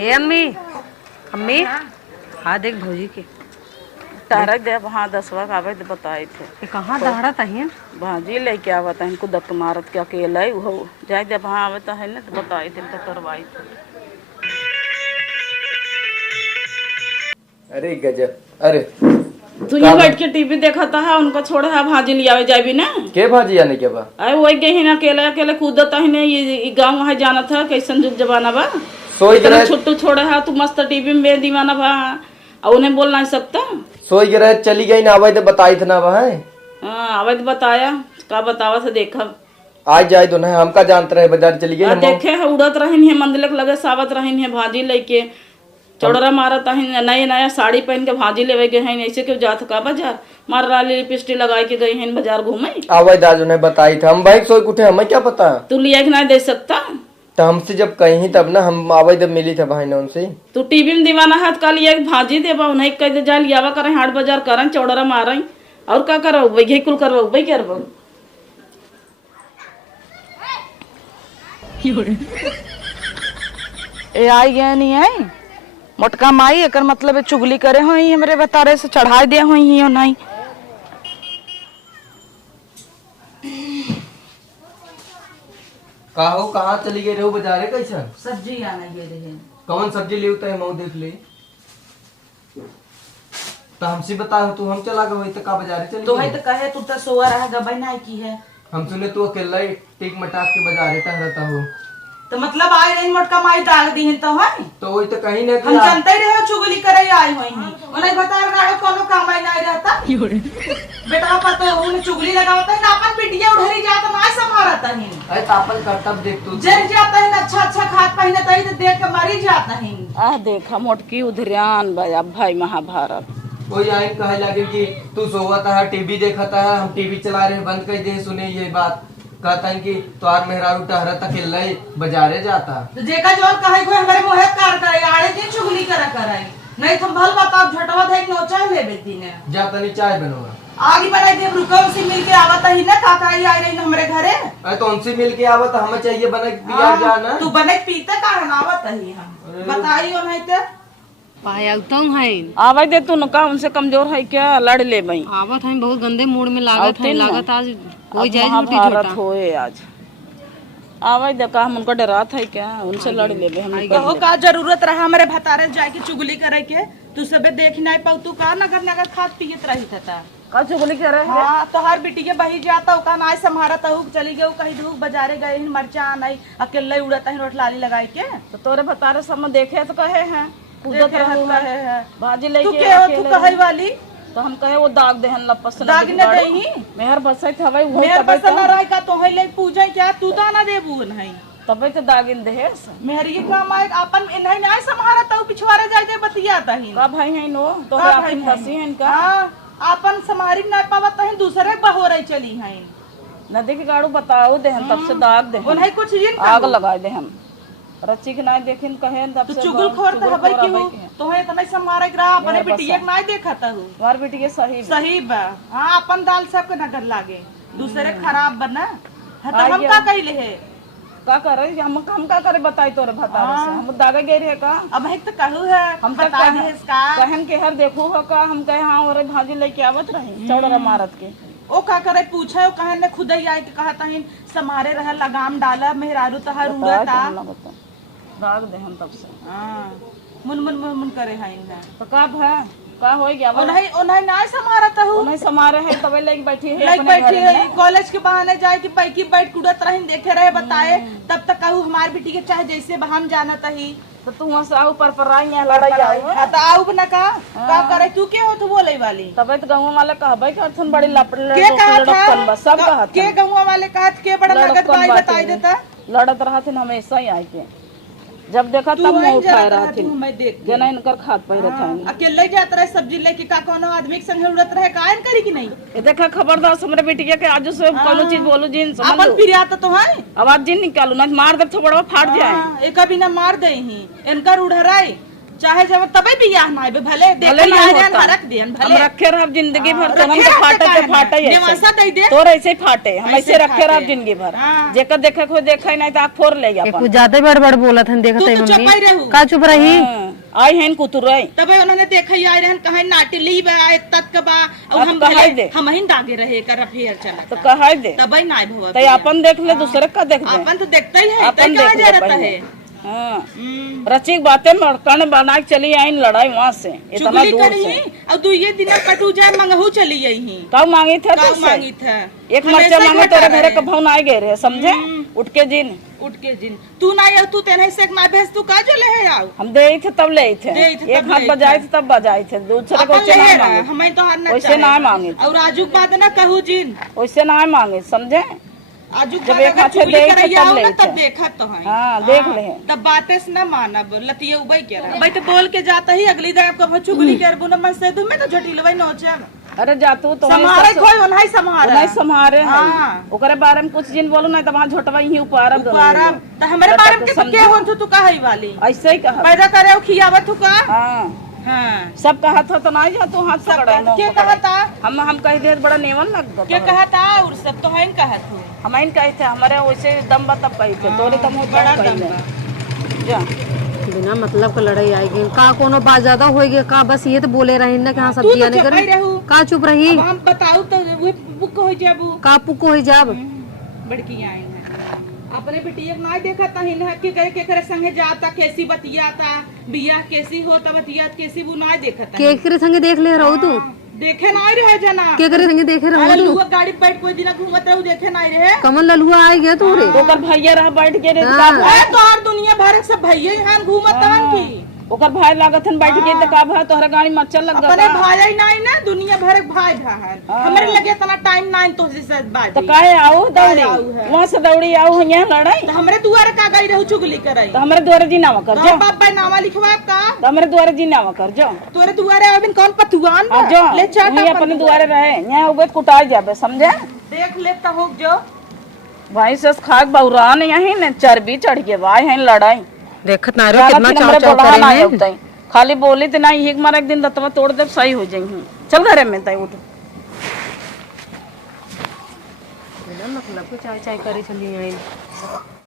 ए अम्मी अम्मी हाँ देख भौजी के तारक दे वहाँ 10 आवे तो बताए थे ये कहाँ दहड़ा तहिन भाजी लेके आवत है इनको दक मारत के अकेला ही हो जाए जब वहाँ आवे तो है ना तो बताए थे तो करवाई थे। अरे गजब। अरे तू यहाँ बैठ के टीवी देखा था उनको छोड़े है भाजी ले आवे जाए भी ना के भाजी आने के बा अरे वही गए ही ना अकेले अकेले कूदता है ना ये गाँव वहाँ जाना था कैसन जुग जमाना बा सोई गिरह छुट्टू छोड़े है तू मस्त टीवी में दीवाना बा और उन्हें बोल नहीं सकता। सोई गिरह चली गई ना आवाज तो बताई थे ना वहाँ हाँ आवे तो बताया का बतावा से देखा आज जाए तो नहीं हमका जानते रहे बाजार चली गई देखे है उड़त रहन है मंदिर लगे सावत रहन है भाजी लेके चौड़रा मारत है नया नया साड़ी पहन के भाजी लेवे गए हैं ऐसे क्यों जात का बाजार मार राली लिपस्टिक लगा के गई हैं बाजार घूमे आवाज आज उन्हें बताई था हम भाई सोई उठे हमें क्या पता तू लिया कि नहीं दे सकता तो हमसे जब कहीं तब ना हम आवाज जब मिली था भाई ने उनसे तू टीवी में दीवाना है कल ये भाजी देवा उन्हें कह दे जा लियावा करें हाट बाजार करें चौड़रा मारें और क्या करो वही कुल करो वही करबो ए आई गया नहीं आई मोटका माई एकर मतलब है चुगली करे हो ही हमरे बतारे से चढ़ा दे हो ही नहीं काहो कहाँ चली गई रहो बाजारे कैसा सब्जी आने गए रहे कौन सब्जी ले उता है मऊ देख ले तो हमसे बता तू हम चला गए तो का बाजारे चली तो गई? है तो कहे तू तो सोआ रहा गबई नहीं की है हम सुने तू अकेला ही टिक मटाक के बाजारे टहरता हो तो मतलब आई रही मोटका माई दाग दी है तो है तो वही तो कहीं ना हम जानते ही रहे चुगली करे आई हुई हैं उन्हें बता गाड़ो कोनो काम आई नहीं रहता बेटा पता उन्हें चुगली लगावता है ना अपन बिटिया उधरी जाता ना संभालता है अरे तापन कर्तव्य देख तू जर जाता है ना अच्छा खाद पहने तही तो देख के मरी जाता है आ देखा मोटकी उधरियान भाई महाभारत कोई आइन कहे लगे कि तू सोवता है टीवी देखता है हम टीवी चला रहे बंद कर दे सुने ये बात कहता है कि तोहार मेहरारू टहरा अकेला ही बाजारे जाता तो जेका जोर कहे कोई हमारे मुहे कार करे आड़े दिन चुगली करा कराई नहीं तुम भल बताओ झटवा देख नो चाय ले बेटी ने जाता नहीं चाय बनवा आगे बनाई दे रुको उसी मिल के आवत ही ना काका आई रही हमारे घरे अरे तो उनसे मिल के आवत हमें चाहिए बना के पिया जाना तू बने पीते का आवत ही हम बताइयो नहीं तो पायलता है आवे दे तू का उनसे कमजोर है क्या लड़ ले भाई आवत है बहुत गंदे मूड में लागत आज कोई जाए भारत होए आज आवे दे का हम उनको डरात है क्या उनसे लड़ ले हम कहो का जरूरत रहा हमारे भतारे जाए की चुगली करे के तू सबे देख नहीं पाऊ तू का नगर नगर खाद पियत रही था का चुगली करे हां तो हर बिटी के बही जाता का नाय संभारत हूं चली गई कहीं धूप बाजारे गए मरचा नहीं अकेले उड़ता है रोट लाली लगाई के तो तोरे भतारे सब देखे तो कहे हैं कूदत है भाजी लेके तू के हो तू कहे वाली तो हम कहे वो दाग देहन लपस दाग न देही मेहर बसै थवे वो मेहर बस न रह का तो है ले पूजा क्या तू दा ना देबू नहीं तबे तो दागिन देहेस मेहर ये काम आए अपन नहीं नहीं संभारा तो पिछवारे जाए दे बतियाता ही का भाई है नो तो अपन फसी है इनका अपन समारी न पावत है दूसरे बहो रही चली है नदी के गाड़ू बताओ देहन तब से दाग दे नहीं कुछ ये आग लगा दे हम रच्ची के नाय देखिन कहे तब से चुगल खोर त हबै की हो तो है इतना संभारे ग्रा अपने बिटिया के नाय देखत हूं वार बिटिया सही बा हां अपन दाल सब के नगर लागे दूसरे खराब बना त हम का कइले है का करे हम का करे बताई तोरे भतारे से हम दागे गए रे का अब है त कहू है हम त कहे इसका कहन के हर देखो हो का हम कहे हां और भाजी लेके आवत रही चौड़रा मारत के ओ का करे पूछे ओ कहन ने खुद ही आए के कहता है समारे रह लगाम डाला मेहरारू तहर उड़ता दाग दे हम तब से हां मुन करे है इनका तो कब है का हो गया ओनही ना समारत हूं ओनही समारे है तबे लेके बैठी है कॉलेज के बहाने जाए कि पैकी बैठ कुड़त रही देखे रहे बताए तब तक कहू हमार बेटी के चाहे जैसे हम जानत ही तो तू वहां से आऊ पर आई है लड़ाई आई त आऊ न का करे तू के हो तू बोले वाली तबे तो गांव वाले कहबे कि अथन बड़ी लपड़ के कहत बस सब कहत के गांव वाले कहत के बड़ा लगत बाई बताई देता लड़त रहत हमेशा ही आई के जब देखा तब मैं उठा रहा थी मैं देख गना इनकर खाद पहिरत है अकेले जात रहे सब्जी लेके का कोनो आदमी के संग उड़त रहे कायन करी कि नहीं ए देखा खबरदार हमरे बेटिया के आज से कोनो चीज बोलू जिन समझ अपन फिरियात तो है आवाज जिन निकालू ना मार दे थोबड़वा फाट जाए ए कभी ना मार दे ही इनकर उड़राई चाहे जब तबे बियाह ना आइबे भले देख भले लिया नहीं रे होता। रख दियन हम भले रखे रह जिंदगी भर तो हम रखे तो रहते फाटे काहे के ना? फाटे ही नेवासा दे दे। तोर ऐसे ही फाटे हम ऐसे ऐसे रखे रह फाटे। जिंदगी भर हाँ। जेकर देखे कोई देखा नहीं तो आँख फोड़ ले ये कुछ ज्यादा बड़बड़ बोला था देखत तू है तो चुप ही मम्मी रहू। का चुप रही आई हैं कुतुर तबे उन्होंने देखा ही आए रहन कहीं नाटिली बा तत का बा और अब हम कहाँ भले दे? हम ही दागे रहे कर अफेयर चला तो कहा दे तबे ना भव तो अपन देख ले दूसरे का देख ले अपन तो देखता ही है अपन तय कहाँ देख जा ले रहता पहले। है हाँ रची बातें मड़कन बना के चली आई लड़ाई वहाँ से इतना चुगली दूर करी से और दुइये दिन कटू जाए मंगहू चली यही कब मांगी थे का तुझसे मांगी था एक हमेशा मर्चा ही मांगे घटा तेरे घरे रहे। का भाव ना गए रहे समझे उठ के जिन उठ के जिन तू ना आया तू तेने से ना भेज तू का जो ले आओ हम दे थे तब ले थे दे थे एक तब हाथ ले बजाए थे। थे तब बजाए थे दूसरे को अपन वैसे ले ना रहा मांगे हमें तो हारना वैसे ना मांगे और आजू बात ना कहू जिन वैसे ना मांगे समझे आजू जब बात एक अगर हाथे चुगली दे थे करैया तब हो ले ना थे। तब देखा तो है हाँ, देख ले। तब बातें से ना मानब लतिये उबई के रहा भाई तो बोल के जाता ही अगली दिन आपको चुगली कर बुना मन से तुम में तो झटिलवई नोचब अरे जातू तो समारे कोई ओनहाई समारे नहीं समारे हाँ। ओकरे बारे में कुछ जिन बोलो नहीं तो वहाँ झोटवा ही ऊपर उपारा तो हमारे बारे में तो क्या होन तू कहा ही वाली ऐसे ही कहा पैदा करे और खियावत तू का हाँ हाँ सब कहा था तो नहीं जा तू हाथ पकड़ा है के कहा था हम कही दे बड़ा नेवन लग के कहा था और सब तो है कहा तू हम इन कही थे हमारे वैसे दम बा तब कही थे तोरे दम हो बड़ा बड़ा दम दम जा बिना मतलब का लड़ाई आएगी का कोनो बात ज्यादा होएगी का बस ये तो बोले रही ना कि हाँ तू सब्जियां तो नहीं चुप ही करी रहू का चुप रही अब हम बताऊ तो वो बुक हो जाबू का पुको हो जाब बड़की आई है अपने बेटिया को नहीं देखा था हिन के करे के करे संगे जाता कैसी बतियाता बियाह कैसी होता बतियात कैसी वो नहीं देखा था के करे संगे देख ले रहू तू देखे नहीं रहे जना के करे संगे देखे रहू अरे तू लुआ गाड़ी पे बैठ कोई दिन घूमत रहू देखे नहीं रहे कमल ललुआ आए गया तू रे ओकर भैया रहा बैठ के रे हाँ। ए तो हर दुनिया भर के सब भैया यहाँ घूमत हन की ओकर भाई लागत हन बैठ के तो का भा तोहरा गाड़ी मच्छर लग अपने गया भाई ही नहीं ना दुनिया भर के भाई भाहन हमारे लगे इतना टाइम नहीं तो जैसे बात तो काहे आओ दौड़ी आओ है। वहाँ से दौड़ी आओ यहाँ लड़ाई तो हमरे दुआरे का गई रहू चुगली करई तो हमारे द्वारे जी नावा कर तो जाओ बाप भाई नामा लिखवा का तो हमारे द्वारे जी नावा कर जाओ तोरे दुआरे अबिन कौन पतुआन बा? आ जाओ ले चाट वही अपने द्वारे रहे यहाँ उगे कुटाई जाबे समझे देख लेता हो जो भाई से खाक बहुरान यही ने चर्बी चढ़ के भाई हैं लड़ाई देखत ना रो जाना कितना फिर चाव हमरे चाव बोला करे ना हैं होता खाली बोली तो नहीं एक मार एक दिन दतवा तोड़ दे सही हो जाई चल घरे में तय उठ बिना मतलब को चाय चाय करे चली आई